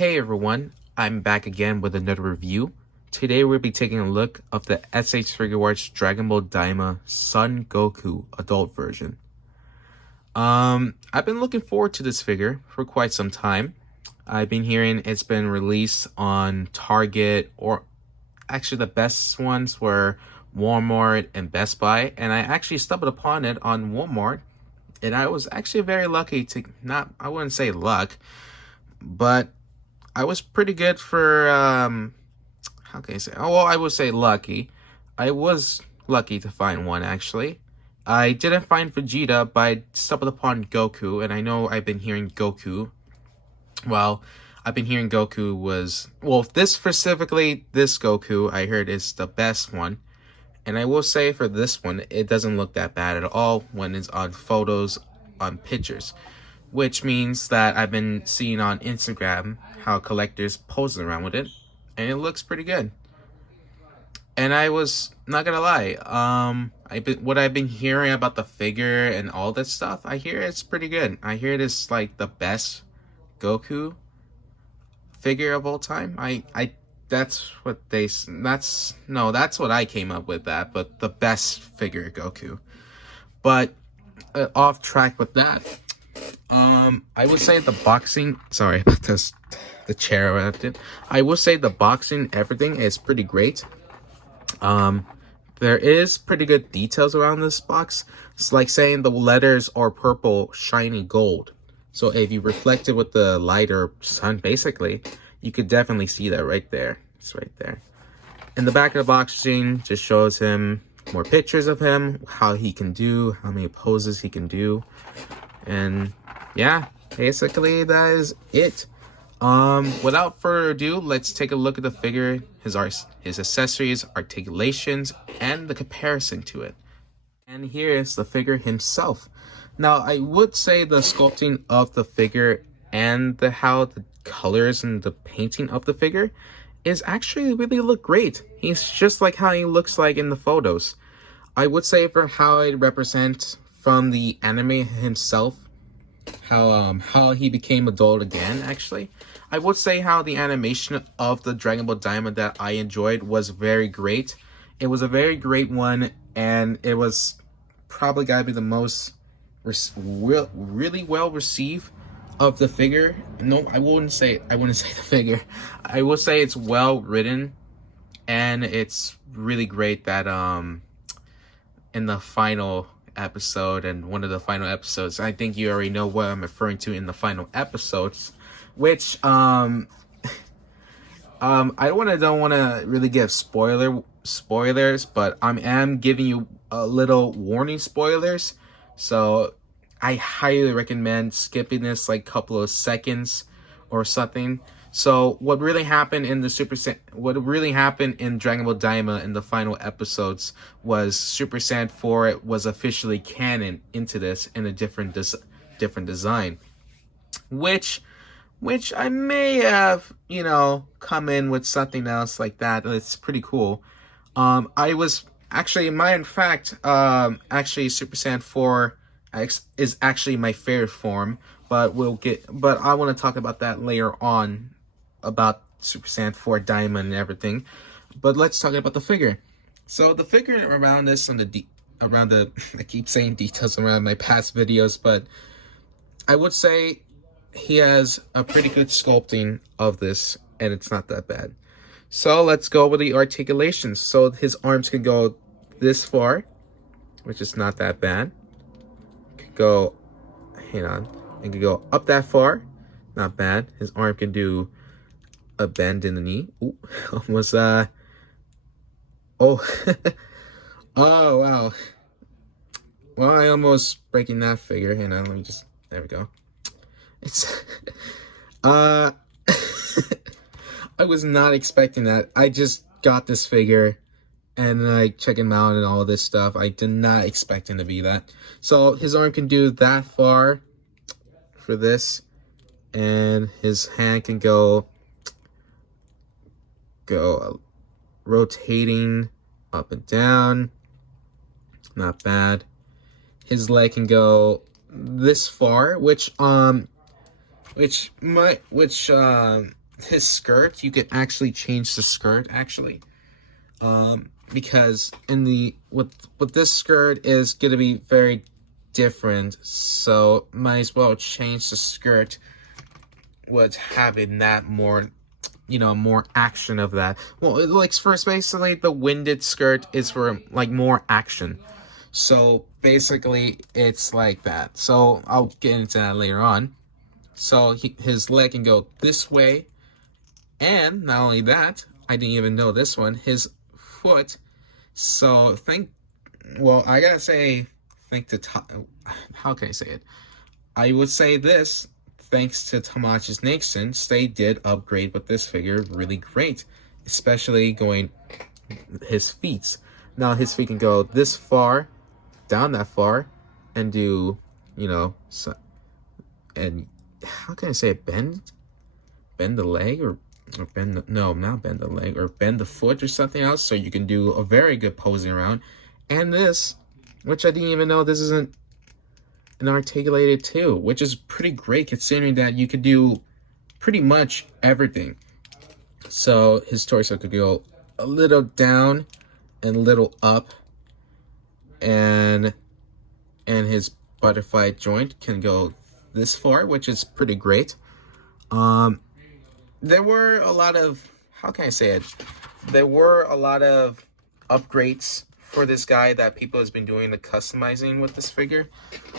Hey everyone, I'm back again with another review. Today we'll be taking a look of the SH Figuarts Dragon Ball Daima Son Goku adult version. I've been looking forward to this figure for quite some time. I've been hearing it's been released on Target, or actually the best ones were Walmart and Best Buy, and I actually stumbled upon it on Walmart, and I was actually very lucky to I wouldn't say luck, but I was pretty good for, how can I say? Oh, well, I would say lucky. I was lucky to find one, actually. I didn't find Vegeta, but I stumbled upon Goku, and I know I've been hearing Goku. Well, I've been hearing Goku was, well, this Goku, I heard is the best one. And I will say for this one, it doesn't look that bad at all when it's on photos, on pictures. Which means that I've been seeing on Instagram how collectors posing around with it, and it looks pretty good. And I was not gonna lie, what I've been hearing about the figure and all that stuff, I hear it's pretty good. I hear it is like the best Goku figure of all time. That's what I came up with that, but the best figure Goku. But off track with that. I would say the boxing, sorry about this, the chair I left it. I would say the boxing, everything is pretty great. There is pretty good details around this box. It's like saying the letters are purple, shiny gold. So if you reflect it with the lighter sun, basically, you could definitely see that right there. It's right there. In the back of the boxing, just shows him more pictures of him, how he can do, how many poses he can do, and yeah, basically that is it. Without further ado, let's take a look at the figure, his accessories, articulations, and the comparison to it. And here is the figure himself. Now, I would say the sculpting of the figure and how the colors and the painting of the figure is actually really look great. He's just like how he looks like in the photos. I would say for how it represents from the anime himself, how he became adult again, actually. I would say how the animation of the Dragon Ball Daima that I enjoyed was very great. It was a very great one, and it was probably gotta be the most really well received of the figure. No, I wouldn't say the figure. I would say it's well written, and it's really great that in the final episode, and one of the final episodes, I think you already know what I'm referring to in the final episodes, which I don't want to really give spoilers, but I am giving you a little warning spoilers, so I highly recommend skipping this like couple of seconds or something. So what really happened in in Dragon Ball Daima in the final episodes was Super Saiyan 4 was officially canon into this in a different design, which I may have, come in with something else like that. It's pretty cool. I was actually, actually Super Saiyan 4 is actually my favorite form, but I want to talk about that later on, about Super Saiyan 4 Diamond and everything. But let's talk about the figure. So the figure around this and I keep saying details around my past videos, but I would say he has a pretty good sculpting of this, and it's not that bad. So let's go with the articulations. So his arms can go this far, which is not that bad. It can go up that far, not bad. His arm can do a bend in the knee. Ooh, almost oh oh wow. Well, I almost breaking that figure. Hang on, let me just, there we go. It's I was not expecting that. I just got this figure and I check him out and all this stuff. I did not expect him to be that. So his arm can do that far for this, and his hand can go rotating up and down. Not bad. His leg can go this far, which his skirt, you can actually change the skirt actually. Because in the with this skirt is gonna be very different, so might as well change the skirt with having that more, more action of that. Well, like first, basically the winded skirt is for like more action. So basically it's like that. So I'll get into that later on. So his leg can go this way, and not only that, I didn't even know this one, his foot. So I gotta say, how can I say it? I would say this, thanks to Tamashi Nixon, they did upgrade with this figure really great, especially going his feet. Now his feet can go this far, down that far, and do, and how can I say it? Bend the leg, or not bend the leg, or bend the foot or something else, so you can do a very good posing around. And this, which I didn't even know this isn't an articulated too, which is pretty great considering that you could do pretty much everything. So his torso could go a little down and a little up, and his butterfly joint can go this far, which is pretty great. There were a lot of, how can I say it? There were a lot of upgrades for this guy that people has been doing the customizing with this figure.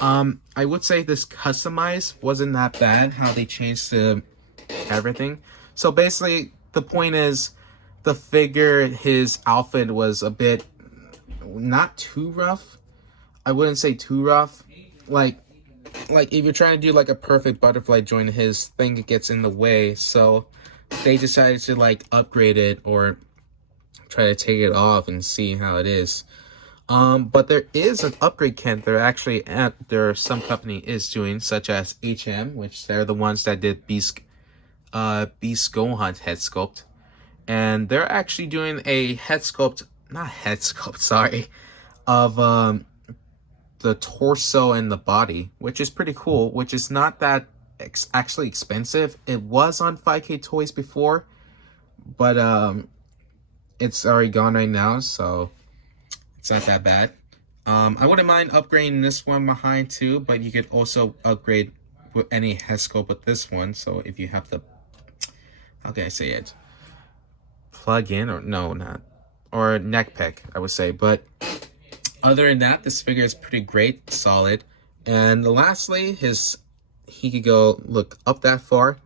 I would say this customize wasn't that bad, how they changed everything. So basically the point is, the figure, his outfit was a bit not too rough. I wouldn't say too rough. Like if you're trying to do like a perfect butterfly joint, his thing gets in the way, so they decided to like upgrade it or try to take it off and see how it is. But there is an upgrade kit some company is doing, such as HM, which they're the ones that did Beast Gohan's head sculpt, and they're actually doing a of the torso and the body, which is pretty cool, which is not that actually expensive. It was on 5K Toys before, but it's already gone right now, so it's not that bad. I wouldn't mind upgrading this one behind too, but you could also upgrade with any head sculpt with this one. So if you have the, how can I say it, plug in, or no, not, or neck peg, I would say. But other than that, this figure is pretty great, solid. And lastly, he could go look up that far,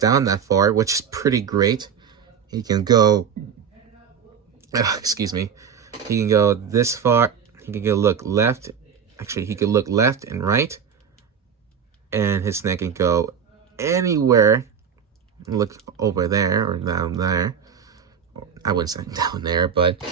down that far, which is pretty great. He can go, excuse me, he can go this far. He can go look left. Actually, he could look left and right, and his neck can go anywhere. Look over there or down there. I wouldn't say down there, but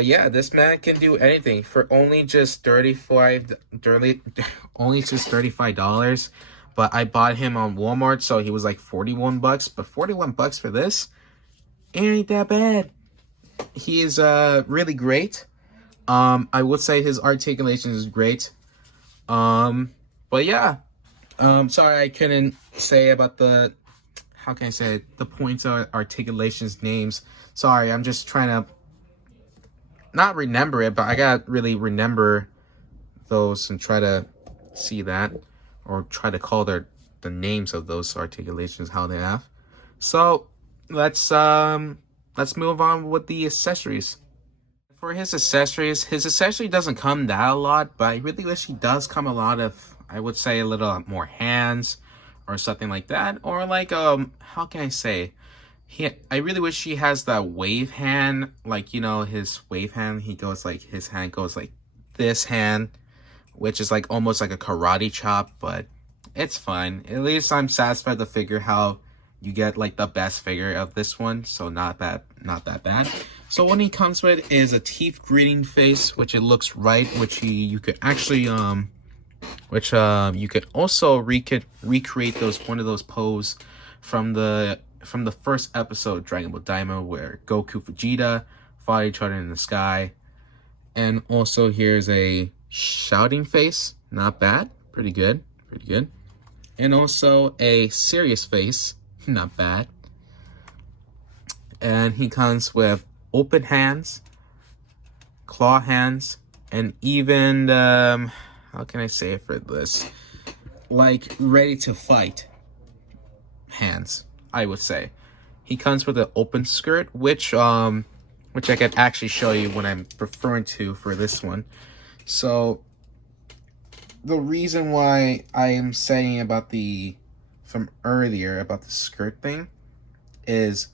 yeah, this man can do anything for only just $35. But I bought him on Walmart, so he was like 41 bucks. But 41 bucks for this, it ain't that bad. He is really great. I would say his articulation is great. But yeah, sorry I couldn't say about the, how can I say it, the points of articulations names. Sorry, I'm just trying to not remember it, but I gotta really remember those and try to see that, or try to call the names of those articulations, how they have. So let's move on with the accessories. For his accessory doesn't come that a lot, but I really wish he does come a lot of, I would say, a little more hands or something like that, or like how can I say, I really wish he has that wave hand, like, his wave hand, he goes like, his hand goes like this hand, which is like almost like a karate chop, but it's fine. At least I'm satisfied to figure how you get like the best figure of this one, so not that bad. So what he comes with is a teeth gritting face, which it looks right, which you could actually you could also recreate one of those pose from the first episode of Dragon Ball Daima, where Goku, Vegeta fought each other in the sky. And also here's a shouting face, not bad, pretty good. And also a serious face, not bad. And he comes with open hands, claw hands, and even, how can I say it for this? Like, ready to fight hands, I would say. He comes with an open skirt, which I can actually show you what I'm referring to for this one. So, the reason why I am saying about from earlier about the skirt thing is,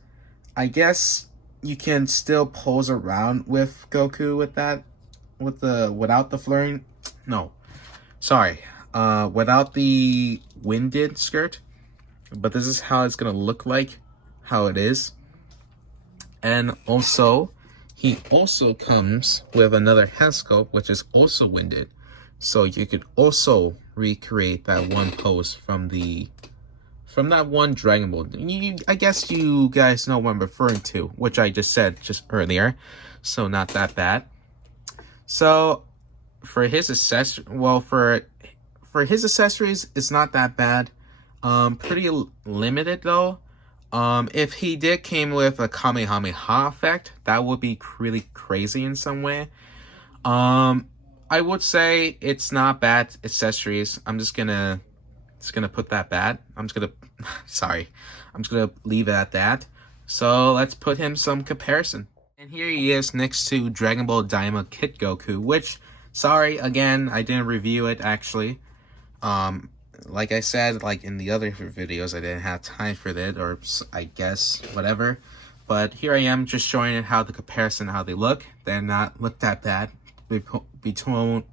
I guess you can still pose around with Goku with that, without the flirting. No, sorry, without the winded skirt. But this is how it's gonna look like, how it is. And also, he also comes with another head sculpt, which is also winded. So you could also recreate that one pose from that one Dragon Ball. I guess you guys know what I'm referring to, which I just said just earlier. So not that bad. So for his accessory, well, for his accessories, it's not that bad. Pretty limited though. If he did came with a Kamehameha effect, that would be really crazy in some way. I would say it's not bad accessories. I'm just gonna put that bad. Sorry. I'm just gonna leave it at that. So let's put him some comparison. And here he is next to Dragon Ball Daima Kid Goku, which, sorry, again, I didn't review it actually. Like I said, like in the other videos, I didn't have time for that, or I guess whatever. But here I am just showing it how the comparison, how they look. They're not look that bad between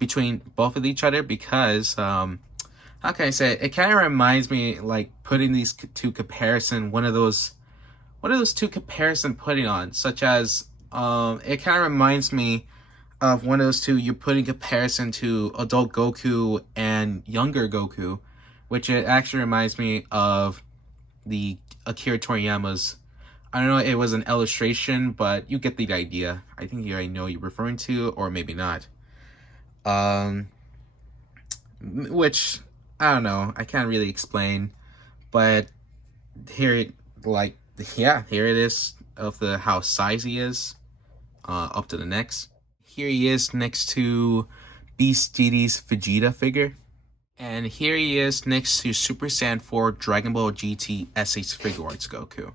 between both of each other, because how can I say it? It kind of reminds me, like, putting these two comparison, one of those two comparison putting on, such as it kind of reminds me of one of those two you're putting comparison to adult Goku and younger Goku, which it actually reminds me of the Akira Toriyama's, I don't know, it was an illustration, but you get the idea. I think you already know what you're referring to, or maybe not. Which, I don't know, I can't really explain, but here, like, yeah, here it is of how size he is, up to the next. Here he is next to Beast GT's Vegeta figure. And here he is next to Super Saiyan 4 Dragon Ball GT SH Figuarts Goku.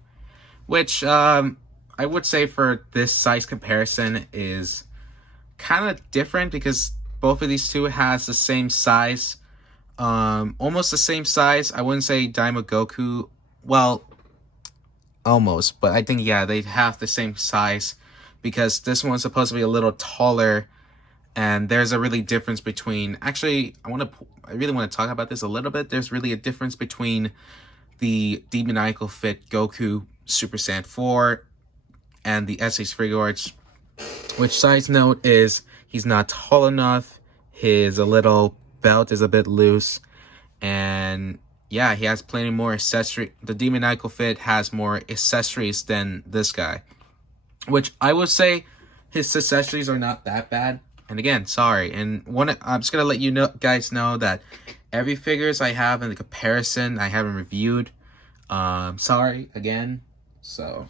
Which, I would say for this size comparison is kind of different, because both of these two has the same size. Almost the same size. I wouldn't say Daima Goku, well, almost, but I think, yeah, they have the same size, because this one's supposed to be a little taller, and there's a really difference between, actually, I really want to talk about this a little bit. There's really a difference between the demoniacal fit Goku Super Saiyan 4 and the SH Figuarts, which, side note, is he's not tall enough, his little belt is a bit loose, and yeah, he has plenty more accessory. The demoniacal fit has more accessories than this guy, which I would say his accessories are not that bad. And again, sorry, and I'm just gonna let you guys know that every figures I have in the comparison I haven't reviewed. Sorry again. So,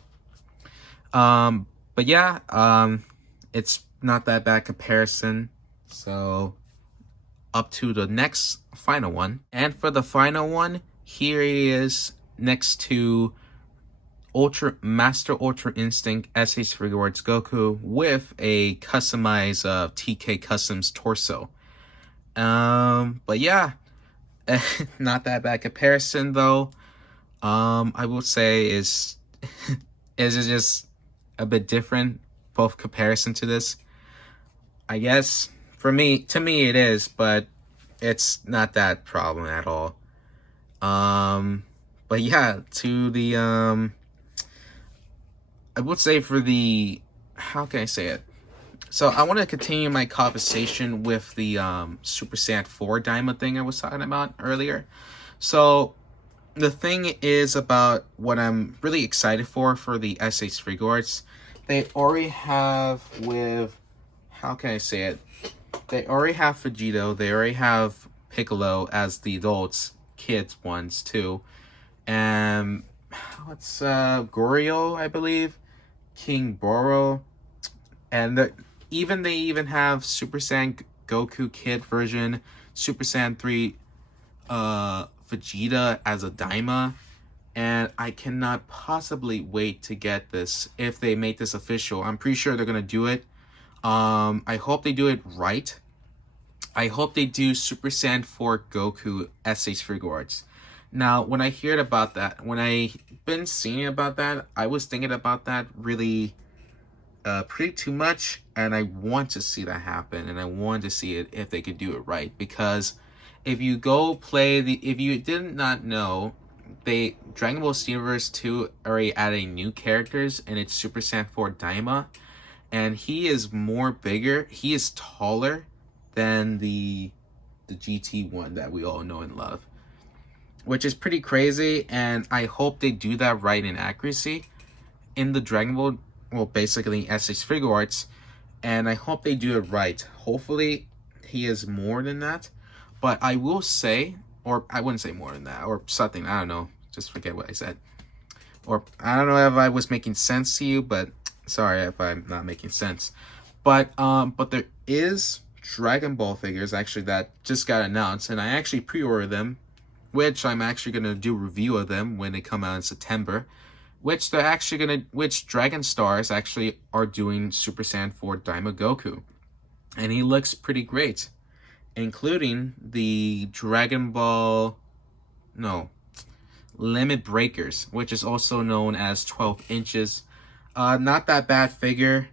but yeah, it's not that bad comparison. So, up to the next final one, and for the final one, here he is next to Master Ultra Instinct SH Figuarts Goku with a customized TK Customs torso. But yeah, not that bad comparison though. I would say is just a bit different, both comparison to this. I guess to me it is, but it's not that problem at all. But yeah, to the I would say for the, how can I say it? So I want to continue my conversation with the Super Saiyan 4 Daima thing I was talking about earlier. So the thing is about what I'm really excited for the SH Figuarts. They already have with, how can I say it? They already have Vegito. They already have Piccolo as the adults, kids ones too. And what's Goryo, I believe, King Boro, and they even have Super Saiyan Goku Kid version, Super Saiyan 3 Vegeta as a Daima, and I cannot possibly wait to get this if they make this official. I'm pretty sure they're gonna do it. I hope they do it right. I hope they do Super Saiyan 4 Goku SH figuarts. Now, when I heard about that, when I been seeing about that, I was thinking about that really pretty too much, and I want to see that happen, and I want to see it if they could do it right, because if you go play if you did not know, Dragon Ball Xenoverse 2 already added new characters, and it's Super Saiyan 4 Daima, and he is more bigger, he is taller than the GT one that we all know and love, which is pretty crazy, and I hope they do that right in accuracy in the Dragon Ball, well, basically SH figuarts, and I hope they do it right. Hopefully he is more than that, but I will say, or I wouldn't say more than that, or something, I don't know, just forget what I said, or I don't know if I was making sense to you, but sorry if I'm not making sense. But there is Dragon Ball figures actually that just got announced, and I actually pre-ordered them, which I'm actually gonna do a review of them when they come out in September. Which Dragon Stars actually are doing Super Saiyan 4 Daima Goku, and he looks pretty great, including the Dragon Ball, no, Limit Breakers, which is also known as 12 inches. Not that bad figure.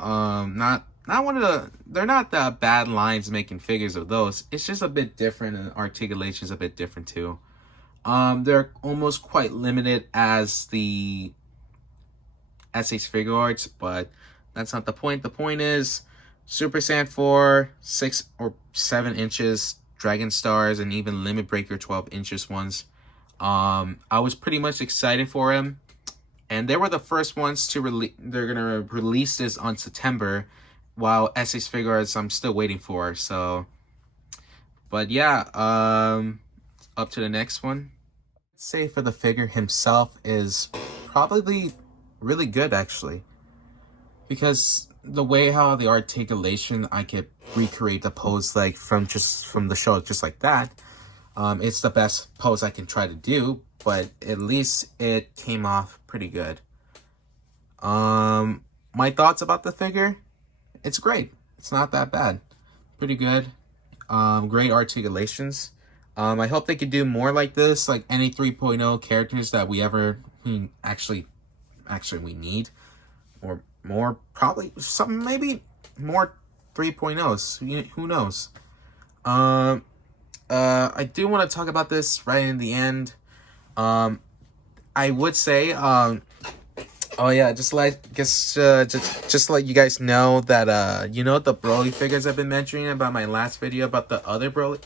Not one of the. They're not that bad lines making figures of those. It's just a bit different, and articulation's a bit different too. They're almost quite limited as the SH figuarts, but that's not the point. The point is Super Saiyan 4, 6 or 7 inches, Dragon Stars, and even Limit Breaker 12 inches ones. I was pretty much excited for him, and they were the first ones to release. They're gonna release this on September, while SH figuarts I'm still waiting for. So, but yeah, up to the next one. I'd say for the figure himself is probably really good actually, because the way how the articulation, I could recreate the pose like from the show just like that. It's the best pose I can try to do, but at least it came off pretty good. My thoughts about the figure, it's great. It's not that bad. Pretty good. Great articulations. I hope they could do more like this, like any 3.0 characters that we actually we need, or more, probably some, maybe more 3.0s. Who knows? I do want to talk about this right in the end. I would say, oh yeah, just to let you guys know that the Broly figures I've been mentioning about my last video about the other Broly,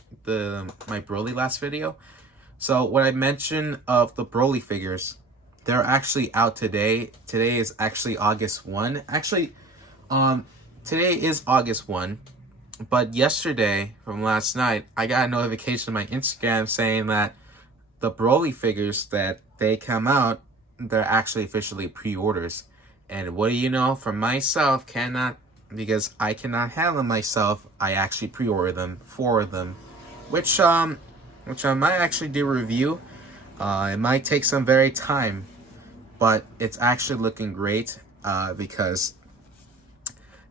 my Broly last video. So what I mentioned of the Broly figures, they're actually out today. Today is actually August 1. Actually, today is August 1. But yesterday, from last night, I got a notification on my Instagram saying that the Broly figures that they come out, they're actually officially pre-orders. And what do you know, for myself, because I cannot handle myself, I actually pre-order them, 4 of them, which I might actually do a review. It might take some very time, but it's actually looking great, because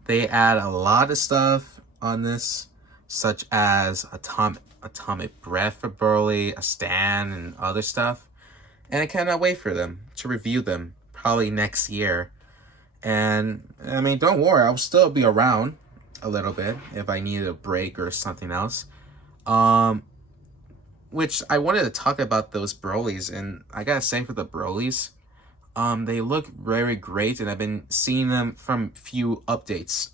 they add a lot of stuff on this, such as atomic breath for Broly, a stand, and other stuff. And I cannot wait for them to review them, probably next year. And I mean, don't worry, I'll still be around a little bit if I needed a break or something else. Which I wanted to talk about those Brolys, and I gotta say, for the Brolys, they look very great, and I've been seeing them from few updates.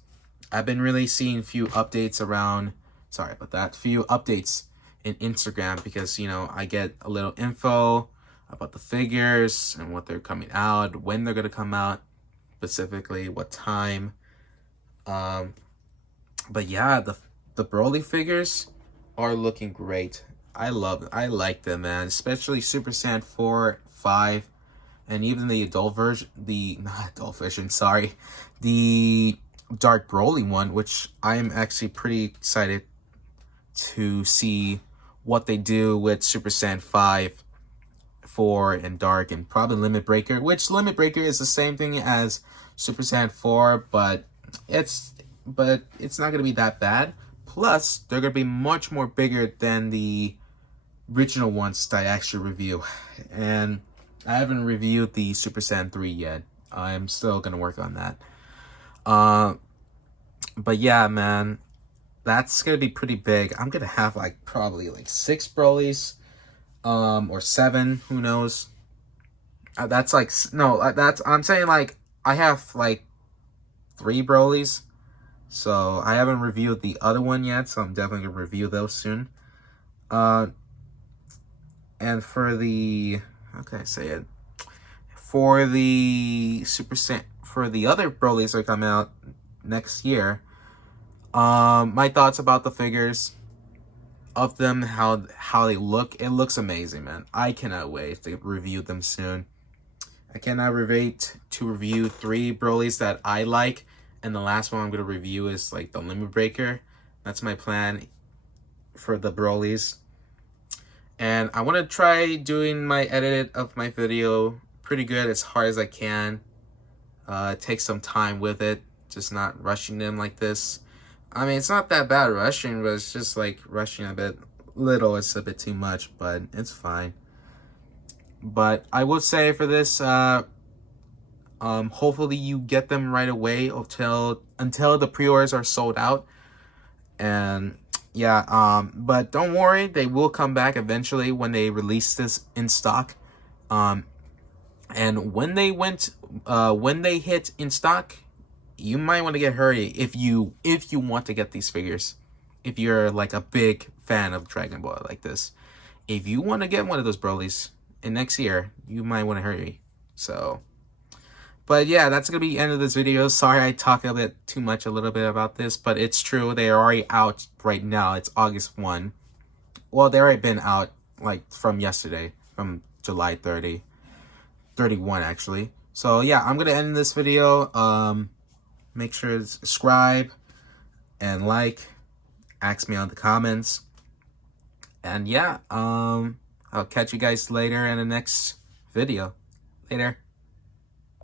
I've been really seeing few updates around, few updates in Instagram, because, I get a little info about the figures and what they're coming out, when they're going to come out, specifically what time. But yeah, the Broly figures are looking great. I like them, man, especially Super Saiyan 4, 5, and even the adult version, the not adult version, sorry, the Dark Broly one, which I am actually pretty excited to see what they do with Super Saiyan 5, 4, and Dark, and probably Limit Breaker, which Limit Breaker is the same thing as Super Saiyan 4, but it's not gonna be that bad. Plus, they're gonna be much more bigger than the original ones that I actually review. And I haven't reviewed the Super Saiyan 3 yet. I'm still gonna work on that. But yeah, man, that's gonna be pretty big. I'm gonna have like probably like 6 Brolys, or 7, who knows. That's like, no, that's, I'm saying like, I have like 3 Brolys. So I haven't reviewed the other one yet, so I'm definitely gonna review those soon. And for the, how can I say it? For the for the other Brolys that come out next year, my thoughts about the figures of them, how they look, it looks amazing, man. I cannot wait to review them soon. I cannot wait to review 3 Brolys that I like. And the last one I'm going to review is like the Limit Breaker. That's my plan for the Brolys. And I want to try doing my edit of my video pretty good, as hard as I can. Take some time with it. Just not rushing them like this. I mean, it's not that bad rushing, but it's just like rushing a bit little. It's a bit too much, but it's fine. But I would say for this, hopefully you get them right away until the pre-orders are sold out. And yeah, but don't worry, they will come back eventually when they release this in stock. And when they hit in stock, you might want to get hurry if you want to get these figures. If you're like a big fan of Dragon Ball like this, if you want to get one of those Brolys in next year, you might want to hurry. So. But yeah, that's going to be the end of this video. Sorry I talked a little bit about this, but it's true. They are already out right now. It's August 1. Well, they already been out like from yesterday, from July 31 actually. So yeah, I'm going to end this video. Make sure to subscribe and like, ask me on the comments. And yeah, I'll catch you guys later in the next video. Later.